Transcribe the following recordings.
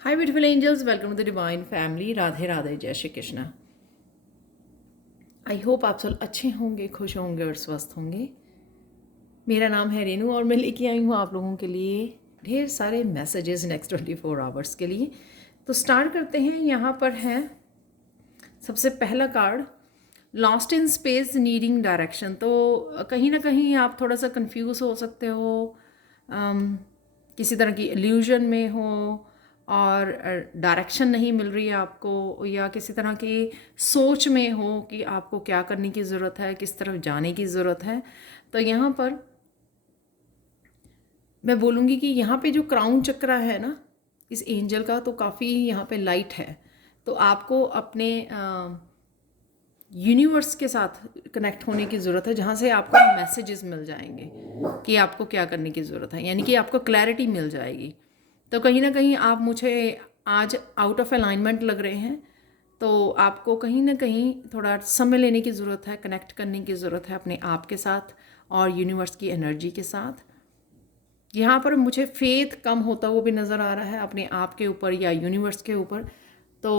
Hi beautiful angels, welcome to the divine family. Radhe Radhe, जय Shri Krishna. I hope आप सब अच्छे होंगे, खुश होंगे और स्वस्थ होंगे। मेरा नाम है रेनू और मैं लेके आई हूँ आप लोगों के लिए ढेर सारे मैसेजेस नेक्स्ट 24 आवर्स के लिए। तो स्टार्ट करते हैं। यहाँ पर है सबसे पहला card, lost in space needing direction. तो कहीं ना कहीं आप थोड़ा सा कंफ्यूज हो सकते हो, किसी तरह की इल्यूजन में हो और डायरेक्शन नहीं मिल रही है आपको, या किसी तरह की सोच में हो कि आपको क्या करने की ज़रूरत है, किस तरफ जाने की ज़रूरत है। तो यहाँ पर मैं बोलूँगी कि यहाँ पे जो क्राउन चक्रा है ना इस एंजल का, तो काफ़ी यहाँ पे लाइट है। तो आपको अपने यूनिवर्स के साथ कनेक्ट होने की ज़रूरत है, जहाँ से आपको मैसेजेस मिल जाएंगे कि आपको क्या करने की ज़रूरत है, यानी कि आपको क्लैरिटी मिल जाएगी। तो कहीं ना कहीं आप मुझे आज आउट ऑफ अलाइनमेंट लग रहे हैं, तो आपको कहीं ना कहीं थोड़ा समय लेने की ज़रूरत है, कनेक्ट करने की ज़रूरत है अपने आप के साथ और यूनिवर्स की एनर्जी के साथ। यहाँ पर मुझे फेथ कम होता हुआ भी नज़र आ रहा है अपने आप के ऊपर या यूनिवर्स के ऊपर। तो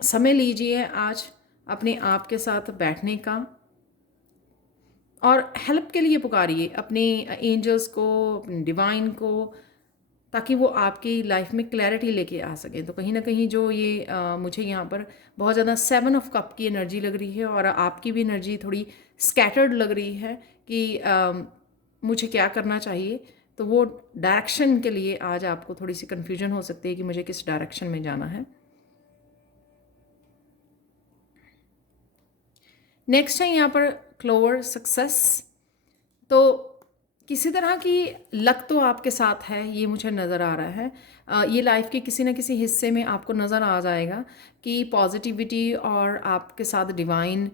समय लीजिए आज अपने आप के साथ बैठने का और हेल्प के लिए पुकारिए अपने एंजल्स को, अपने डिवाइन को, ताकि वो आपकी लाइफ में क्लैरिटी लेके आ सकें। तो कहीं ना कहीं जो ये मुझे यहाँ पर बहुत ज़्यादा 7 ऑफ कप की एनर्जी लग रही है और आपकी भी एनर्जी थोड़ी स्कैटर्ड लग रही है कि मुझे क्या करना चाहिए। तो वो डायरेक्शन के लिए आज आपको थोड़ी सी कन्फ्यूजन हो सकती है कि मुझे किस डायरेक्शन में जाना है। नेक्स्ट है यहाँ पर क्लोवर सक्सेस। तो किसी तरह की लक तो आपके साथ है, ये मुझे नज़र आ रहा है। ये लाइफ के किसी न किसी हिस्से में आपको नज़र आ जाएगा कि पॉजिटिविटी और आपके साथ डिवाइन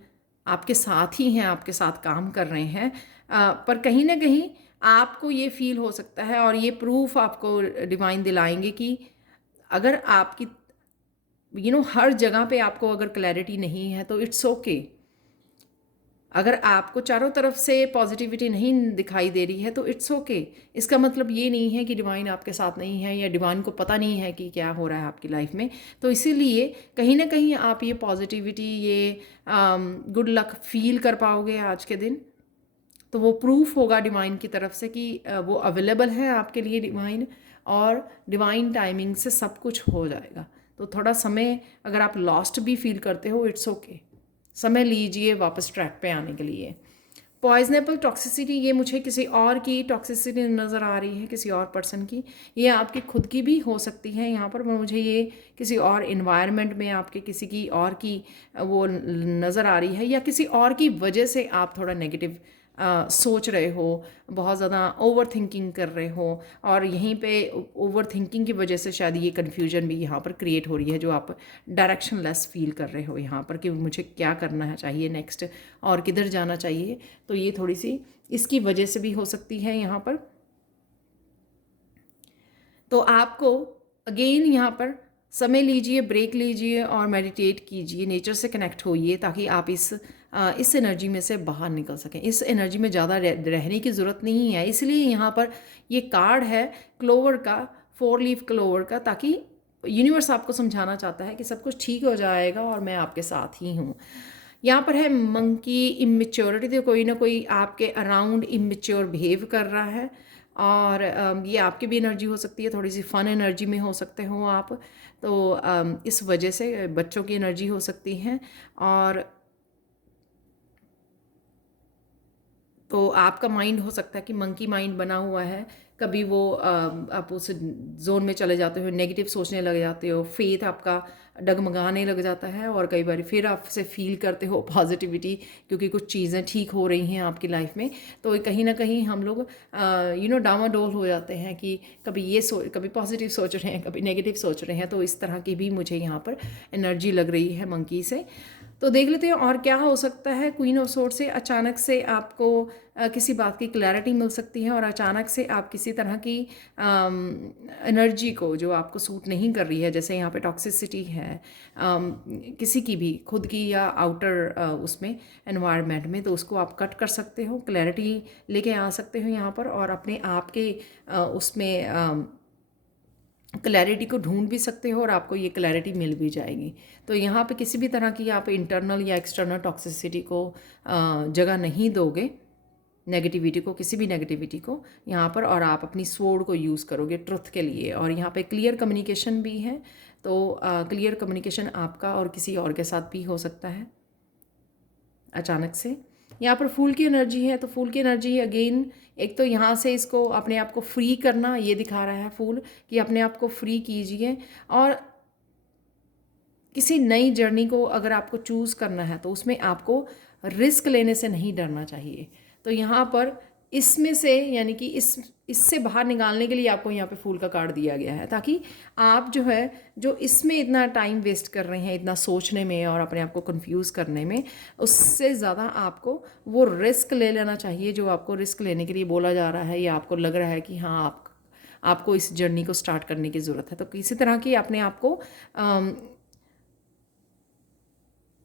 आपके साथ ही हैं, आपके साथ काम कर रहे हैं। पर कहीं ना कहीं आपको ये फील हो सकता है और ये प्रूफ आपको डिवाइन दिलाएंगे कि अगर आपकी हर जगह पे आपको अगर क्लैरिटी नहीं है तो इट्स ओके। अगर आपको चारों तरफ से पॉजिटिविटी नहीं दिखाई दे रही है तो इट्स ओके। इसका मतलब ये नहीं है कि डिवाइन आपके साथ नहीं है या डिवाइन को पता नहीं है कि क्या हो रहा है आपकी लाइफ में। तो इसीलिए कहीं ना कहीं आप ये पॉजिटिविटी, ये गुड लक फील कर पाओगे आज के दिन। तो वो प्रूफ होगा डिवाइन की तरफ से कि वो अवेलेबल है आपके लिए डिवाइन, और डिवाइन टाइमिंग से सब कुछ हो जाएगा। तो थोड़ा समय अगर आप लॉस्ट भी फील करते हो, इट्स ओके। समय लीजिए वापस ट्रैक पे आने के लिए। पॉइजनेबल टॉक्सिसिटी, ये मुझे किसी और की टॉक्सिसिटी नज़र आ रही है, किसी और पर्सन की। ये आपकी खुद की भी हो सकती है यहाँ पर मुझे ये किसी और इन्वायरमेंट में आपके किसी की और की वो नज़र आ रही है, या किसी और की वजह से आप थोड़ा नेगेटिव सोच रहे हो, बहुत ज़्यादा ओवर थिंकिंग कर रहे हो, और यहीं पे ओवर थिंकिंग की वजह से शायद ये कन्फ्यूजन भी यहाँ पर क्रिएट हो रही है, जो आप डायरेक्शन लेस फील कर रहे हो यहाँ पर कि मुझे क्या करना है चाहिए नेक्स्ट और किधर जाना चाहिए। तो ये थोड़ी सी इसकी वजह से भी हो सकती है यहाँ पर। तो आपको अगेन यहाँ पर समय लीजिए, ब्रेक लीजिए और मेडिटेट कीजिए, नेचर से कनेक्ट होइए, ताकि आप इस एनर्जी में से बाहर निकल सकें। इस एनर्जी में ज़्यादा रहने की ज़रूरत नहीं है, इसलिए यहाँ पर ये कार्ड है क्लोवर का, 4 लीफ क्लोवर का, ताकि यूनिवर्स आपको समझाना चाहता है कि सब कुछ ठीक हो जाएगा और मैं आपके साथ ही हूँ। यहाँ पर है मंकी इमेच्योरिटी, तो कोई ना कोई आपके अराउंड इमेच्योर बिहेव कर रहा है, और ये आपकी भी एनर्जी हो सकती है, थोड़ी सी फन एनर्जी में हो सकते हो आप। तो इस वजह से बच्चों की एनर्जी हो सकती है, और तो आपका माइंड हो सकता है कि मंकी माइंड बना हुआ है। कभी वो आप उस जोन में चले जाते हो, नेगेटिव सोचने लग जाते हो, फेथ आपका डगमगाने लग जाता है, और कई बार फिर आपसे फील करते हो पॉजिटिविटी, क्योंकि कुछ चीज़ें ठीक हो रही हैं आपकी लाइफ में। तो कहीं ना कहीं हम लोग डामाडोल हो जाते हैं कि कभी कभी पॉजिटिव सोच रहे हैं, कभी नेगेटिव सोच रहे हैं। तो इस तरह की भी मुझे यहाँ पर एनर्जी लग रही है मंकी से। तो देख लेते हैं और क्या हो सकता है। क्वीन ऑफ सोर्ड से अचानक से आपको किसी बात की क्लैरिटी मिल सकती है, और अचानक से आप किसी तरह की एनर्जी को जो आपको सूट नहीं कर रही है, जैसे यहाँ पे टॉक्सिसिटी है किसी की भी, खुद की या आउटर उसमें एनवायरनमेंट में, तो उसको आप कट कर सकते हो, क्लैरिटी लेके आ सकते हो यहाँ पर, और अपने आप के उसमें क्लैरिटी को ढूंढ भी सकते हो और आपको ये क्लैरिटी मिल भी जाएगी। तो यहाँ पे किसी भी तरह की आप इंटरनल या एक्सटर्नल टॉक्सिसिटी को जगह नहीं दोगे, नेगेटिविटी को, किसी भी नेगेटिविटी को यहाँ पर, और आप अपनी स्वॉर्ड को यूज़ करोगे ट्रुथ के लिए। और यहाँ पे क्लियर कम्युनिकेशन भी है, तो क्लियर कम्युनिकेशन आपका और किसी और के साथ भी हो सकता है अचानक से। यहाँ पर फूल की एनर्जी है, तो फूल की एनर्जी अगेन, एक तो यहाँ से इसको अपने आप को फ्री करना, ये दिखा रहा है फूल कि अपने आप को फ्री कीजिए। और किसी नई जर्नी को अगर आपको चूज़ करना है तो उसमें आपको रिस्क लेने से नहीं डरना चाहिए। तो यहाँ पर इसमें से, यानी कि इससे बाहर निकालने के लिए आपको यहाँ पे फूल का कार्ड दिया गया है, ताकि आप जो है, जो इसमें इतना टाइम वेस्ट कर रहे हैं, इतना सोचने में और अपने आप को कंफ्यूज करने में, उससे ज़्यादा आपको वो रिस्क ले लेना चाहिए जो आपको रिस्क लेने के लिए बोला जा रहा है, या आपको लग रहा है कि हाँ आपको इस जर्नी को स्टार्ट करने की ज़रूरत है। तो किसी तरह की अपने आप को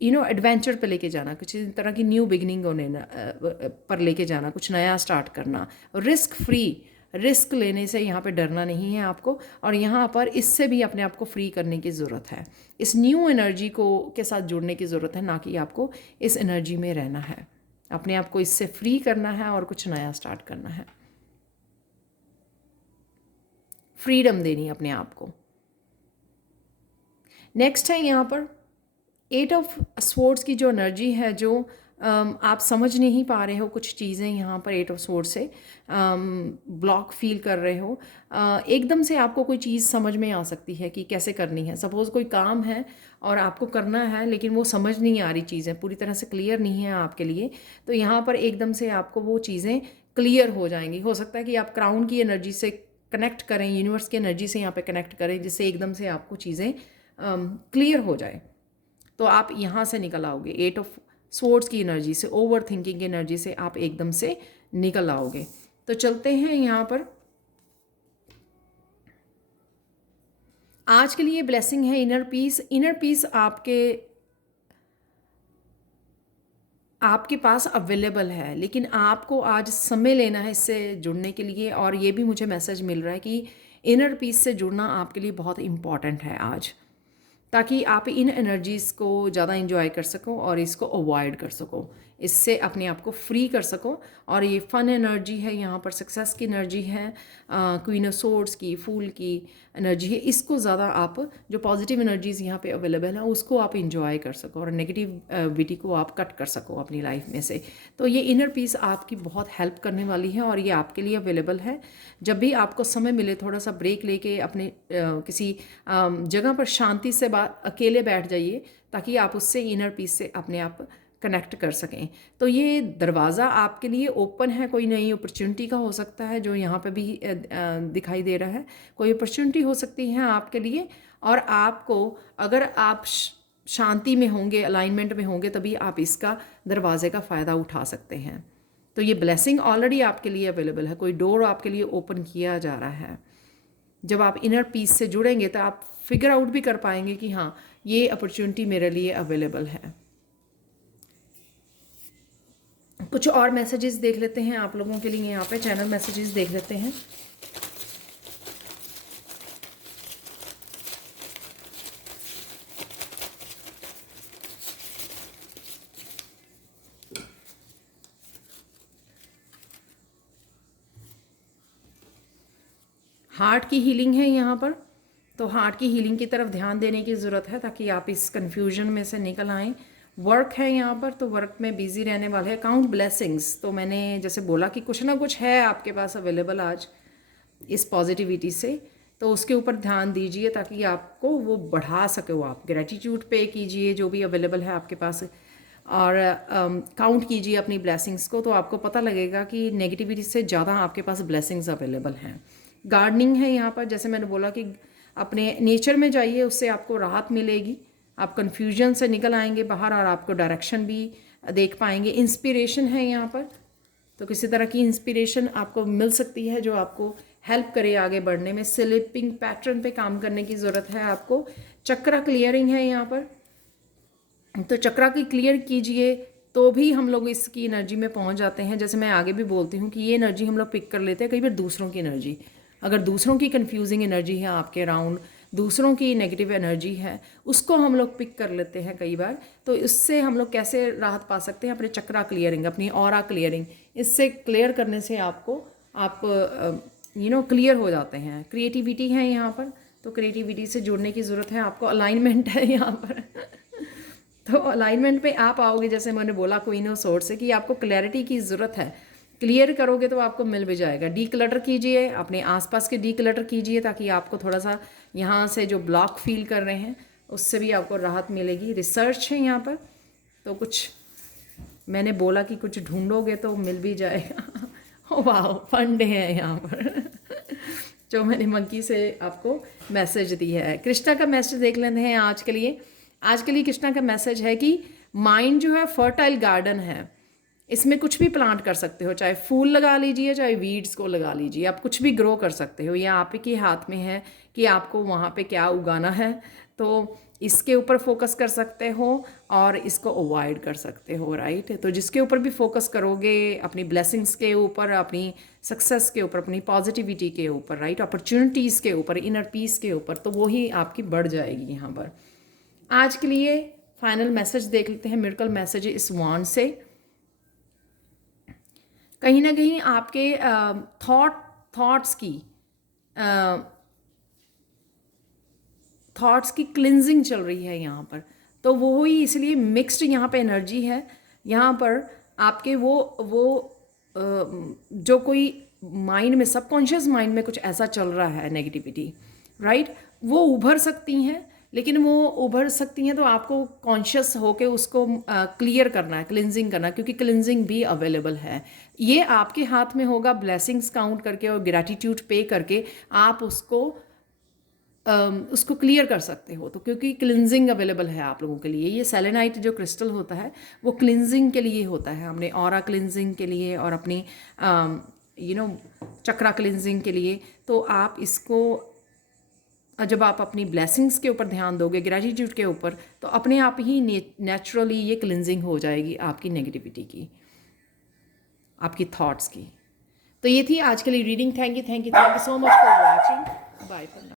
एडवेंचर पे लेके जाना, कुछ इस तरह की न्यू बिगिनिंग होने पर लेके जाना, कुछ नया स्टार्ट करना, रिस्क फ्री, रिस्क लेने से यहाँ पे डरना नहीं है आपको। और यहाँ पर इससे भी अपने आप को फ्री करने की ज़रूरत है, इस न्यू एनर्जी को के साथ जुड़ने की ज़रूरत है, ना कि आपको इस एनर्जी में रहना है। अपने आप को इससे फ्री करना है और कुछ नया स्टार्ट करना है, फ्रीडम देनी है अपने आप को। नेक्स्ट है यहाँ पर 8 ऑफ स्वॉर्ड्स की जो एनर्जी है, जो आप समझ नहीं पा रहे हो कुछ चीज़ें, यहाँ पर 8 ऑफ स्वॉर्ड से ब्लॉक फील कर रहे हो। एकदम से आपको कोई चीज़ समझ में आ सकती है कि कैसे करनी है। सपोज़ कोई काम है और आपको करना है, लेकिन वो समझ नहीं आ रही, चीज़ें पूरी तरह से क्लियर नहीं है आपके लिए, तो यहाँ पर एकदम से आपको वो चीज़ें क्लियर हो जाएंगी। हो सकता है कि आप क्राउन की एनर्जी से कनेक्ट करें, यूनिवर्स की एनर्जी से यहाँ पर कनेक्ट करें, जिससे एकदम से आपको चीज़ें क्लियर हो जाए, तो आप यहाँ से निकल आओगे। 8 ऑफ स्वॉर्ड्स की एनर्जी से, ओवर थिंकिंग की एनर्जी से आप एकदम से निकल आओगे। तो चलते हैं यहाँ पर, आज के लिए ब्लेसिंग है इनर पीस। इनर पीस आपके पास अवेलेबल है, लेकिन आपको आज समय लेना है इससे जुड़ने के लिए। और ये भी मुझे मैसेज मिल रहा है कि इनर पीस से जुड़ना आपके लिए बहुत इम्पॉर्टेंट है आज, ताकि आप इन एनर्जीज़ को ज़्यादा इंजॉय कर सको और इसको अवॉइड कर सको, इससे अपने आप को फ्री कर सको। और ये फन एनर्जी है, यहाँ पर सक्सेस की एनर्जी है, क्वीन ऑफ सोर्ड्स की, फूल की एनर्जी है। इसको ज़्यादा आप, जो पॉजिटिव एनर्जीज़ यहाँ पे अवेलेबल है, उसको आप इंजॉय कर सको और नेगेटिविटी को आप कट कर सको अपनी लाइफ में से। तो ये इनर पीस आपकी बहुत हेल्प करने वाली है और ये आपके लिए अवेलेबल है। जब भी आपको समय मिले, थोड़ा सा ब्रेक लेके अपने किसी जगह पर शांति से अकेले बैठ जाइए, ताकि आप उससे, इनर पीस से अपने आप कनेक्ट कर सकें। तो ये दरवाज़ा आपके लिए ओपन है, कोई नई अपॉर्चुनिटी का हो सकता है जो यहाँ पे भी दिखाई दे रहा है। कोई अपॉर्चुनिटी हो सकती है आपके लिए, और आपको, अगर आप शांति में होंगे, अलाइनमेंट में होंगे, तभी आप इसका, दरवाजे का फ़ायदा उठा सकते हैं। तो ये ब्लेसिंग ऑलरेडी आपके लिए अवेलेबल है, कोई डोर आपके लिए ओपन किया जा रहा है। जब आप इनर पीस से जुड़ेंगे तो आप फिगर आउट भी कर पाएंगे कि हाँ, ये अपॉर्चुनिटी मेरे लिए अवेलेबल है। कुछ और मैसेजेस देख लेते हैं आप लोगों के लिए, यहाँ पे चैनल मैसेजेस देख लेते हैं। हार्ट की हीलिंग है यहाँ पर, तो हार्ट की हीलिंग की तरफ ध्यान देने की ज़रूरत है, ताकि आप इस कन्फ्यूजन में से निकल आएँ। वर्क है यहाँ पर, तो वर्क में बिजी रहने वाले हैं। काउंट ब्लेसिंग्स, तो मैंने जैसे बोला कि कुछ ना कुछ है आपके पास अवेलेबल आज इस पॉजिटिविटी से, तो उसके ऊपर ध्यान दीजिए ताकि आपको वो बढ़ा सके। आप ग्रेटिट्यूड पे कीजिए जो भी अवेलेबल है आपके पास, और काउंट कीजिए अपनी ब्लेसिंग्स को, तो आपको पता लगेगा कि नेगेटिविटी से ज़्यादा आपके पास ब्लेसिंग्स अवेलेबल हैं। गार्डनिंग है यहाँ पर, जैसे मैंने बोला कि अपने नेचर में जाइए, उससे आपको राहत मिलेगी, आप कन्फ्यूजन से निकल आएंगे बाहर और आपको डायरेक्शन भी देख पाएंगे। इंस्पिरेशन है यहाँ पर, तो किसी तरह की इंस्पिरेशन आपको मिल सकती है जो आपको हेल्प करे आगे बढ़ने में। स्लीपिंग पैटर्न पे काम करने की ज़रूरत है आपको। चक्रा क्लियरिंग है यहाँ पर, तो चक्रा की क्लियर कीजिए तो भी हम लोग इसकी एनर्जी में पहुँच जाते हैं। जैसे मैं आगे भी बोलती हूँ कि ये एनर्जी हम लोग पिक कर लेते हैं कई बार दूसरों की एनर्जी, अगर दूसरों की कंफ्यूजिंग एनर्जी है आपके अराउंड, दूसरों की नेगेटिव एनर्जी है, उसको हम लोग पिक कर लेते हैं कई बार। तो इससे हम लोग कैसे राहत पा सकते हैं? अपने चक्रा क्लियरिंग, अपनी ऑरा क्लियरिंग, इससे क्लियर करने से आपको आप क्लियर हो जाते हैं। क्रिएटिविटी है यहाँ पर, तो क्रिएटिविटी से जुड़ने की ज़रूरत है आपको। अलाइनमेंट है यहाँ पर तो अलाइनमेंट पे आप आओगे, जैसे मैंने बोला क्वीन ऑफ सोर्ड्स से, कि आपको क्लैरिटी की ज़रूरत है। क्लियर करोगे तो आपको मिल भी जाएगा। डी क्लटर कीजिए, अपने आसपास के डी क्लटर कीजिए, ताकि आपको थोड़ा सा यहाँ से जो ब्लॉक फील कर रहे हैं उससे भी आपको राहत मिलेगी। रिसर्च है यहाँ पर, तो कुछ मैंने बोला कि कुछ ढूंढोगे तो मिल भी जाएगा वाह, फंड है यहाँ पर जो मैंने मंकी से आपको मैसेज दी है। कृष्णा का मैसेज देख लेते हैं आज के लिए। आज के लिए कृष्णा का मैसेज है कि माइंड जो है फर्टाइल गार्डन है, इसमें कुछ भी प्लांट कर सकते हो, चाहे फूल लगा लीजिए, चाहे वीड्स को लगा लीजिए, आप कुछ भी ग्रो कर सकते हो। ये आप ही के हाथ में है कि आपको वहाँ पे क्या उगाना है। तो इसके ऊपर फोकस कर सकते हो और इसको अवॉइड कर सकते हो, राइट। तो जिसके ऊपर भी फोकस करोगे, अपनी ब्लेसिंग्स के ऊपर, अपनी सक्सेस के ऊपर, अपनी पॉजिटिविटी के ऊपर, राइट, अपॉर्चुनिटीज़ के ऊपर, इनर पीस के ऊपर, तो वो ही आपकी बढ़ जाएगी यहाँ पर। आज के लिए फाइनल मैसेज देख लेते हैं, मिरेकल मैसेज इस वांड से। कहीं ना कहीं आपके थॉट्स की क्लिनजिंग चल रही है यहाँ पर। तो वो ही इसलिए मिक्स्ड यहाँ पे एनर्जी है। यहाँ पर आपके जो कोई माइंड में, सबकॉन्शियस माइंड में कुछ ऐसा चल रहा है नेगेटिविटी, राइट, वो उभर सकती हैं। लेकिन वो उभर सकती हैं तो आपको कॉन्शियस होके उसको क्लियर करना है, क्लिनजिंग करना है, क्योंकि क्लिनजिंग भी अवेलेबल है। ये आपके हाथ में होगा, ब्लेसिंग्स काउंट करके और ग्रैटिट्यूड पे करके आप उसको क्लियर कर सकते हो। तो क्योंकि क्लिनजिंग अवेलेबल है आप लोगों के लिए। ये सेलेनाइट जो क्रिस्टल होता है वो क्लिनजिंग के लिए होता है, हमने ऑरा क्लिनजिंग के लिए और अपनी चक्रा क्लिनजिंग के लिए। तो आप इसको, जब आप अपनी ब्लेसिंग्स के ऊपर ध्यान दोगे, ग्रैटिट्यूड के ऊपर, तो अपने आप ही नेचुरली ये क्लिनजिंग हो जाएगी आपकी नेगेटिविटी की, आपकी थॉट्स की। तो ये थी आज के लिए reading. Thank you so much for watching. Bye for now.